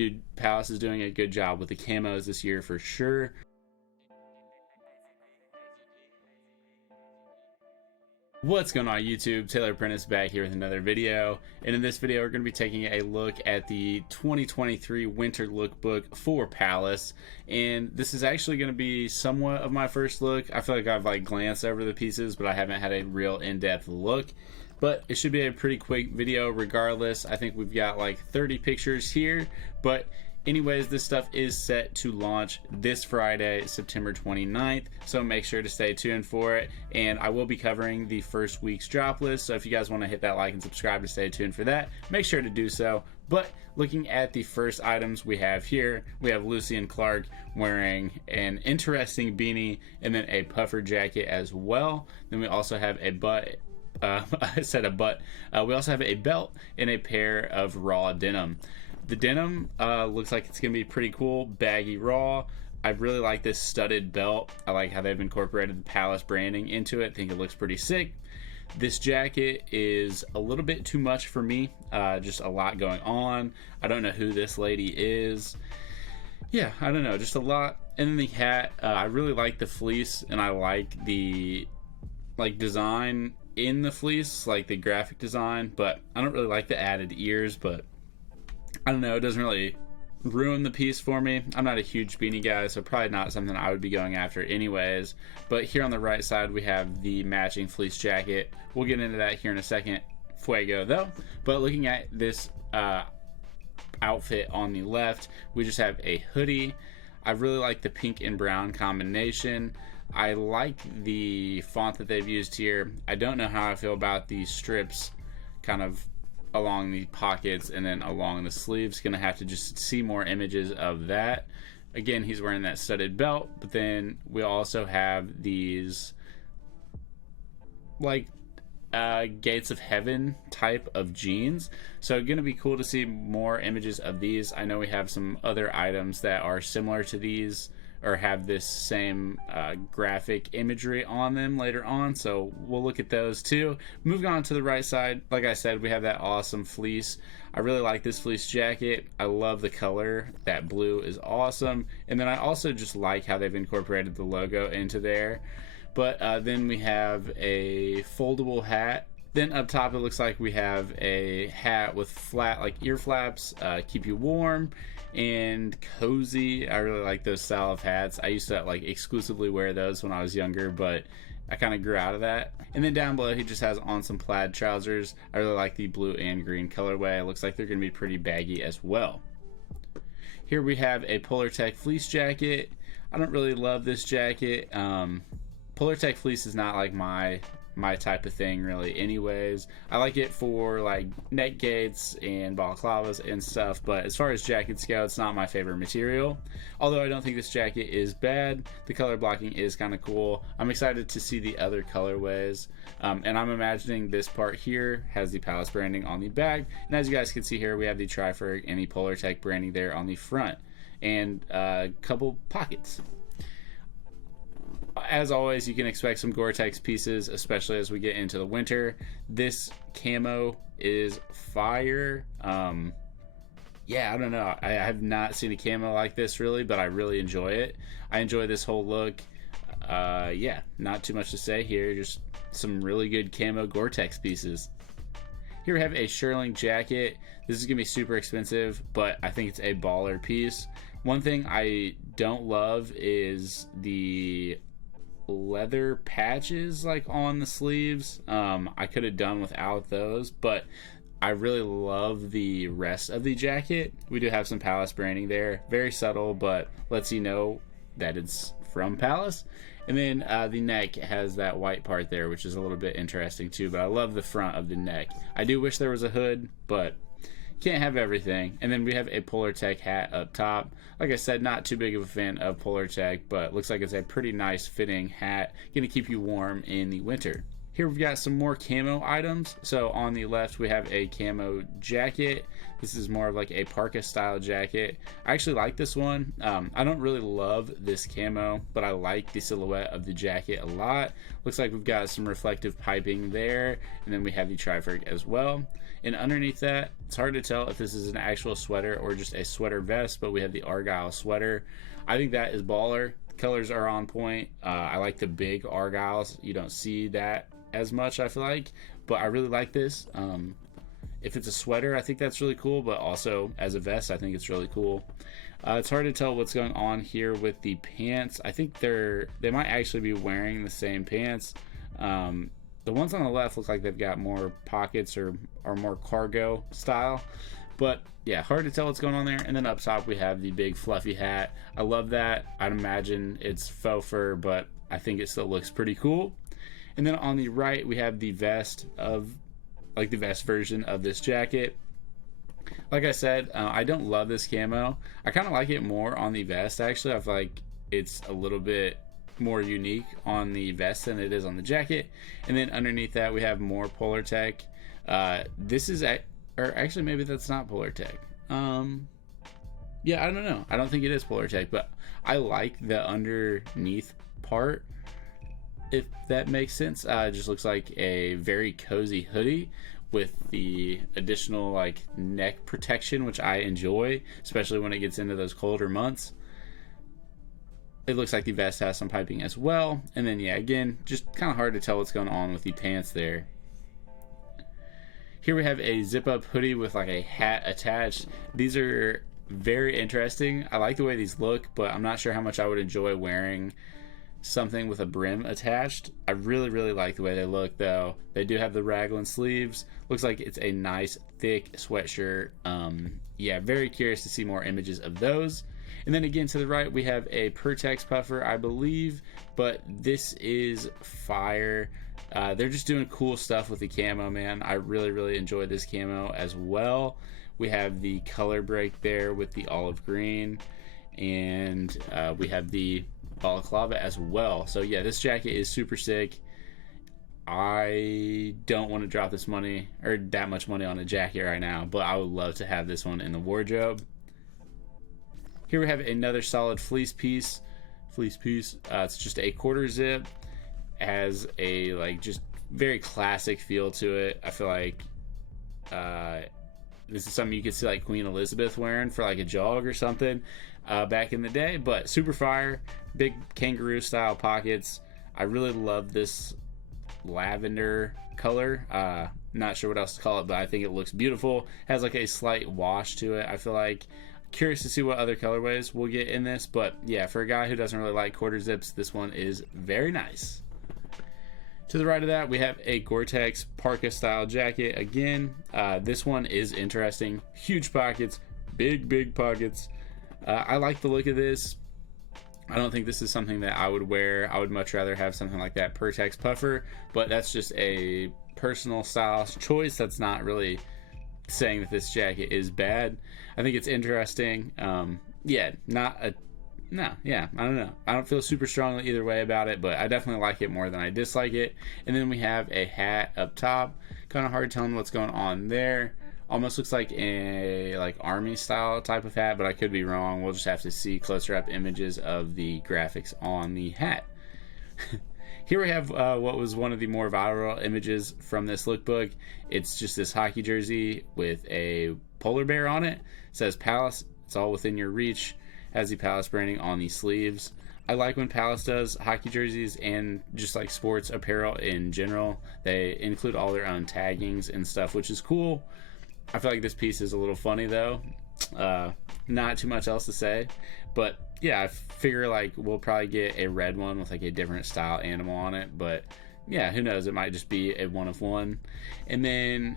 dude, Palace is doing a good job with the camos this year for sure. What's going on YouTube? Taylor Prentice back here with another video, and in this video we're going to be taking a look at the 2023 winter lookbook for Palace. And this is actually going to be somewhat of my first look. I feel like I've glanced over the pieces, but I haven't had a real in-depth look. But it should be a pretty quick video regardless. I think we've got like 30 pictures here, but anyways, this stuff is set to launch this Friday, September 29th, so make sure to stay tuned for it. And I will be covering the first week's drop list, so if you guys want to hit that like and subscribe to stay tuned for that, make sure to do so. But looking at the first items we have here, we have Lucian Clark wearing an interesting beanie and then a puffer jacket as well. Then we also have a I said a butt. We also have a belt and a pair of raw denim. The denim looks like it's going to be pretty cool, baggy raw. I really like this studded belt. I like how they've incorporated the Palace branding into it. I think it looks pretty sick. This jacket is a little bit too much for me. Just a lot going on. I don't know who this lady is. Yeah, I don't know, just a lot. And then the hat, I really like the fleece, and I like the design in the fleece, like the graphic design, but I don't really like the added ears. But I don't know, it doesn't really ruin the piece for me. I'm not a huge beanie guy, so probably not something I would be going after anyways. But here on the right side we have the matching fleece jacket. We'll get into that here in a second. Fuego though. But looking at this outfit on the left, we just have a hoodie. I really like the pink and brown combination. I like the font that they've used here. I don't know how I feel about these strips kind of along the pockets and then along the sleeves. Gonna have to just see more images of that. Again, he's wearing that studded belt, but then we also have these Gates of Heaven type of jeans. So gonna be cool to see more images of these. I know we have some other items that are similar to these or have this same graphic imagery on them later on, so we'll look at those too. Moving on to the right side, like I said, we have that awesome fleece. I really like this fleece jacket. I love the color. That blue is awesome. And then I also just like how they've incorporated the logo into there. But then we have a foldable hat. Then up top it looks like we have a hat with flat ear flaps, keep you warm and cozy. I really like those style of hats. I used to exclusively wear those when I was younger, but I kind of grew out of that. And then down below he just has on some plaid trousers. I really like the blue and green colorway. It looks like they're going to be pretty baggy as well. Here we have a Polartec fleece jacket. I don't really love this jacket. Polartec fleece is not like my type of thing really anyways. I like it for neck gates and balaclavas and stuff, but as far as jackets go, it's not my favorite material. Although I don't think this jacket is bad. The color blocking is kind of cool. I'm excited to see the other colorways, and I'm imagining this part here has the Palace branding on the back, and as you guys can see here, we have the Triferg and the Polartec branding there on the front, and a couple pockets. As always, you can expect some Gore-Tex pieces, especially as we get into the winter. This camo is fire. Yeah, I don't know. I have not seen a camo like this really, but I really enjoy it. I enjoy this whole look. Yeah, not too much to say here. Just some really good camo Gore-Tex pieces. Here we have a shearling jacket. This is going to be super expensive, but I think it's a baller piece. One thing I don't love is the leather patches on the sleeves. I could have done without those, but I really love the rest of the jacket. We do have some Palace branding there, very subtle, but lets you know that it's from Palace. And then the neck has that white part there, which is a little bit interesting too, but I love the front of the neck. I do wish there was a hood, but can't have everything. And then we have a Polartec hat up top. Like I said, not too big of a fan of Polartec, but looks like it's a pretty nice fitting hat. Gonna keep you warm in the winter. Here we've got some more camo items. So on the left we have a camo jacket. This is more of a parka style jacket. I actually like this one. I don't really love this camo, but I like the silhouette of the jacket a lot. Looks like we've got some reflective piping there, and then we have the Triferg as well. And underneath that, it's hard to tell if this is an actual sweater or just a sweater vest, but we have the Argyle sweater. I think that is baller. Colors are on point. I like the big Argyles. You don't see that as much, I feel like, but I really like this. If it's a sweater, I think that's really cool, but also as a vest, I think it's really cool. It's hard to tell what's going on here with the pants. I think they might actually be wearing the same pants. The ones on the left look like they've got more pockets or are more cargo style, but yeah, hard to tell what's going on there. And then up top we have the big fluffy hat. I love that. I'd imagine it's faux fur, but I think it still looks pretty cool. And then on the right we have the vest the vest version of this jacket. Like I said, I don't love this camo. I kind of like it more on the vest, actually. I feel like it's a little bit more unique on the vest than it is on the jacket. And then underneath that we have more Polar Tech. This is or actually maybe that's not Polar Tech. Yeah, I don't know. I don't think it is Polar Tech, but I like the underneath part, if that makes sense. It just looks like a very cozy hoodie with the additional like neck protection, which I enjoy, especially when it gets into those colder months. It looks like the vest has some piping as well. And then yeah, again, just kind of hard to tell what's going on with the pants there. Here we have a zip up hoodie with like a hat attached. These are very interesting. I like the way these look, but I'm not sure how much I would enjoy wearing something with a brim attached. I really like the way they look though. They do have the raglan sleeves. Looks like it's a nice thick sweatshirt. Yeah, very curious to see more images of those. And then again to the right we have a Pertex puffer, I believe, but this is fire. They're just doing cool stuff with the camo, man. I really enjoy this camo as well. We have the color break there with the olive green, and we have the balaclava as well. So yeah, this jacket is super sick. I don't want to drop this money or that much money on a jacket right now, but I would love to have this one in the wardrobe. Here we have another solid fleece piece. It's just a quarter zip. Has a like just very classic feel to it. I feel like this is something you could see like Queen Elizabeth wearing for like a jog or something back in the day, but super fire. Big kangaroo style pockets. I really love this lavender color. Not sure what else to call it, but I think it looks beautiful. Has like a slight wash to it, I feel like. Curious to see what other colorways we'll get in this, but yeah, for a guy who doesn't really like quarter zips, this one is very nice. To the right of that, we have a Gore-Tex parka style jacket. Again, this one is interesting. Huge pockets, big pockets. I like the look of this. I don't think this is something that I would wear. I would much rather have something like that Pertex puffer, but that's just a personal style choice. That's not really saying that this jacket is bad. I think it's interesting. Yeah, I don't know. I don't feel super strongly either way about it, but I definitely like it more than I dislike it. And then we have a hat up top. Kind of hard telling what's going on there. Almost looks like a army style type of hat, but I could be wrong. We'll just have to see closer up images of the graphics on the hat. Here we have what was one of the more viral images from this lookbook. It's just this hockey jersey with a polar bear on it. It says Palace. It's all within your reach. Has the Palace branding on the sleeves. I like when Palace does hockey jerseys and just like sports apparel in general. They include all their own taggings and stuff, which is cool. I feel like this piece is a little funny though. Not too much else to say, but yeah, I figure like we'll probably get a red one with like a different style animal on it, but yeah, who knows, it might just be a one of one. And then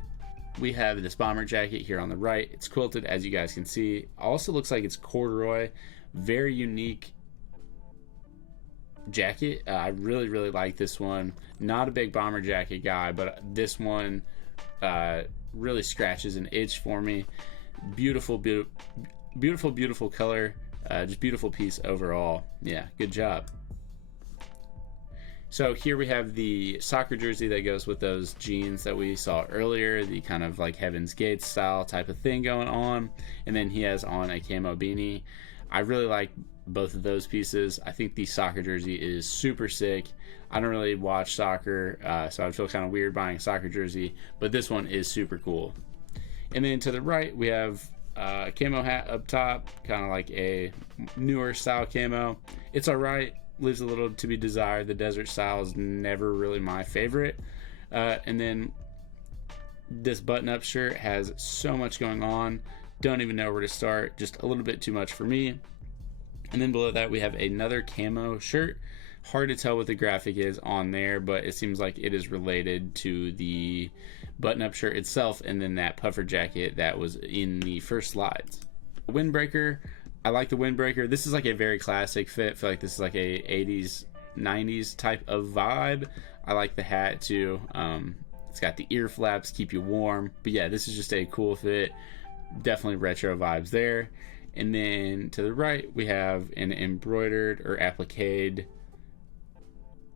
we have this bomber jacket here on the right. It's quilted, as you guys can see. Also looks like it's corduroy. Very unique jacket. I really like this one. Not a big bomber jacket guy, but this one really scratches an itch for me. Beautiful color. Just beautiful piece overall. Yeah, good job. So here we have the soccer jersey that goes with those jeans that we saw earlier, the kind of like Heaven's Gate style type of thing going on. And then he has on a camo beanie. I really like both of those pieces. I think the soccer jersey is super sick. I don't really watch soccer, so I'd feel kind of weird buying a soccer jersey, but this one is super cool. And then to the right, we have camo hat up top, kind of like a newer style camo. It's all right, leaves a little to be desired. The desert style is never really my favorite. And then this button-up shirt has so much going on, don't even know where to start, just a little bit too much for me. And then below that we have another camo shirt. Hard to tell what the graphic is on there, but it seems like it is related to the button-up shirt itself and then that puffer jacket that was in the first slides. Windbreaker, I like the windbreaker. This is like a very classic fit. I feel like this is like a 80s 90s type of vibe. I like the hat too. It's got the ear flaps, keep you warm. But yeah, this is just a cool fit. Definitely retro vibes there. And then to the right, we have an embroidered or appliqued.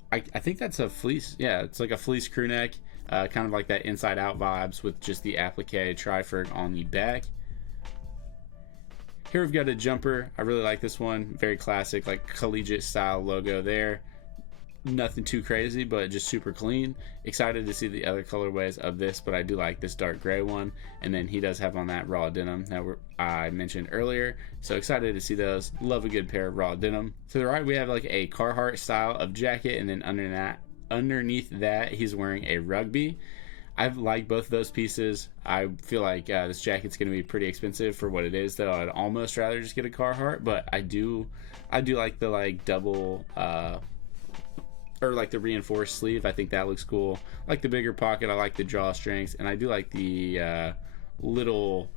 I think that's a fleece. Yeah, it's like a fleece crew neck. Kind of like that inside out vibes with just the applique tri-ferg on the back. Here we've got a jumper. I really like this one. Very classic, like collegiate style logo there. Nothing too crazy, but just super clean. Excited to see the other colorways of this, but I do like this dark gray one. And then he does have on that raw denim that I mentioned earlier. So excited to see those. Love a good pair of raw denim. To the right, we have like a Carhartt style of jacket, and then underneath that, he's wearing a rugby. I like both of those pieces. I feel like this jacket's going to be pretty expensive for what it is, though. I'd almost rather just get a Carhartt, but I do like the like double or like the reinforced sleeve. I think that looks cool. I like the bigger pocket. I like the drawstrings, and I do like the little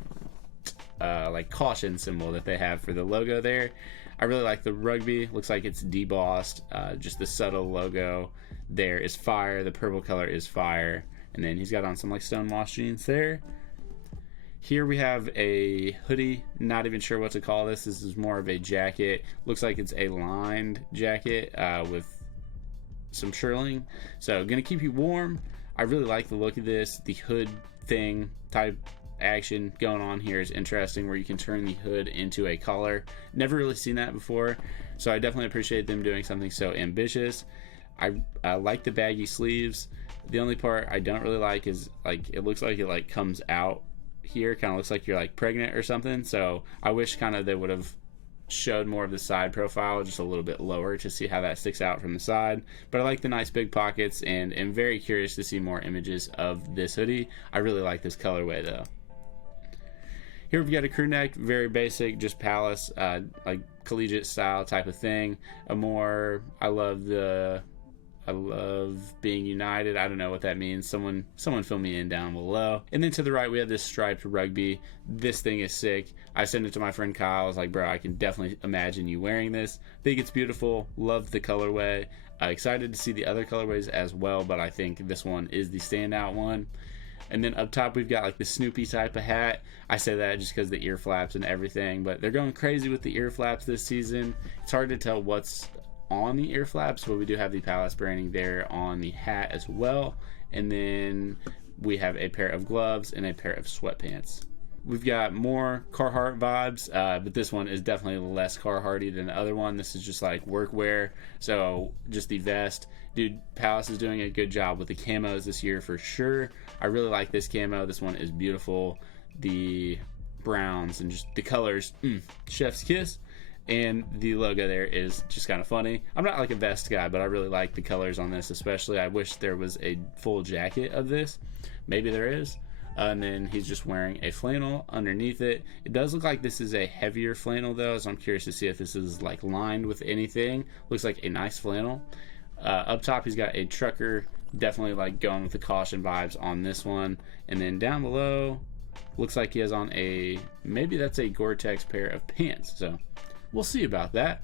like caution symbol that they have for the logo there. I really like the rugby. Looks like it's debossed. Just the subtle logo there is fire. The purple color is fire. And then he's got on some like stonewashed jeans there. Here we have a hoodie. Not even sure what to call this. This is more of a jacket. Looks like it's a lined jacket with some shirling. So gonna keep you warm. I really like the look of this. The hood thing type action going on here is interesting, where you can turn the hood into a collar. Never really seen that before, so I definitely appreciate them doing something so ambitious. I like the baggy sleeves. The only part I don't really like is like it looks like it like comes out here, kind of looks like you're like pregnant or something. So I wish kind of they would have showed more of the side profile just a little bit lower to see how that sticks out from the side. But I like the nice big pockets, and am very curious to see more images of this hoodie. I really like this colorway though. Here we've got a crew neck, very basic, just Palace, like collegiate style type of thing. I love being united. I don't know what that means. Someone fill me in down below. And then to the right, we have this striped rugby. This thing is sick. I sent it to my friend Kyle. I was like, bro, I can definitely imagine you wearing this. Think it's beautiful. Love the colorway. Excited to see the other colorways as well, but I think this one is the standout one. And then up top, we've got like the Snoopy type of hat. I say that just because the ear flaps and everything, but they're going crazy with the ear flaps this season. It's hard to tell what's on the ear flaps, but we do have the Palace branding there on the hat as well. And then we have a pair of gloves and a pair of sweatpants. We've got more Carhartt vibes, but this one is definitely less Carhartty than the other one. This is just like workwear, so just the vest. Dude, Palace is doing a good job with the camos this year for sure. I really like this camo. This one is beautiful. The browns and just the colors, chef's kiss. And the logo there is just kind of funny. I'm not like a vest guy, but I really like the colors on this especially. I wish there was a full jacket of this. Maybe there is. And then he's just wearing a flannel underneath it. It does look like this is a heavier flannel though, so I'm curious to see if this is like lined with anything. Looks like a nice flannel. Up top he's got a trucker, definitely like going with the caution vibes on this one. And then down below looks like he has on maybe that's a Gore-Tex pair of pants, so we'll see about that.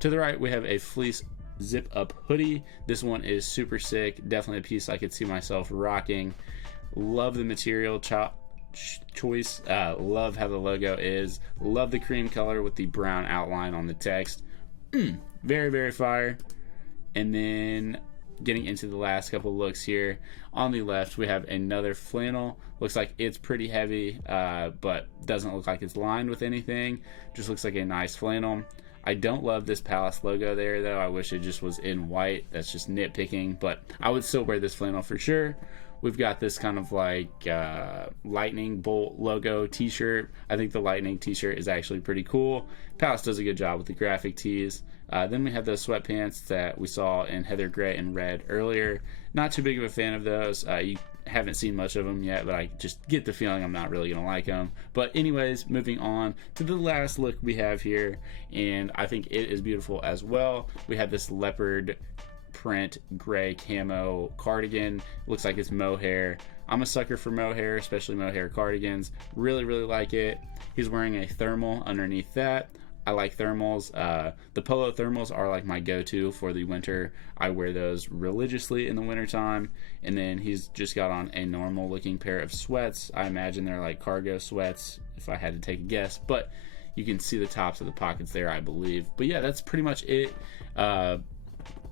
To the right we have a fleece zip up hoodie. This one is super sick, definitely a piece I could see myself rocking. Love the material choice. Love how the logo is. Love the cream color with the brown outline on the text. Very, very fire. And then getting into the last couple looks here. On the left, we have another flannel. Looks like it's pretty heavy, but doesn't look like it's lined with anything. Just looks like a nice flannel. I don't love this Palace logo there, though. I wish it just was in white. That's just nitpicking, but I would still wear this flannel for sure. we've got this kind of like lightning bolt logo t-shirt. I think the lightning t-shirt is actually pretty cool. Palace does a good job with the graphic tees. Then we have those sweatpants that we saw in heather gray and red earlier. Not too big of a fan of those. You haven't seen much of them yet, but I just get the feeling I'm not really gonna like them. But anyways, moving on to the last look we have here, and I think it is beautiful as well. We have this leopard print gray camo cardigan. Looks like it's mohair. I'm a sucker for mohair, especially mohair cardigans. Really like it. He's wearing a thermal underneath that. I like thermals. The polo thermals are like my go-to for the winter. I wear those religiously in the wintertime. And then he's just got on a normal looking pair of sweats. I imagine they're like cargo sweats if I had to take a guess, but you can see the tops of the pockets there, I believe. But yeah, that's pretty much it.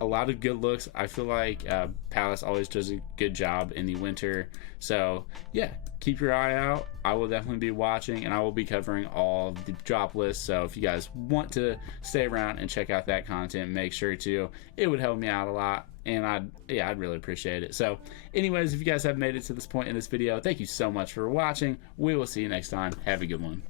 A lot of good looks. I feel like Palace always does a good job in the winter. So yeah, keep your eye out. I will definitely be watching, and I will be covering all of the drop lists. So if you guys want to stay around and check out that content, make sure to. It would help me out a lot, and I'd really appreciate it. So anyways, if you guys have made it to this point in this video, thank you so much for watching. We will see you next time. Have a good one.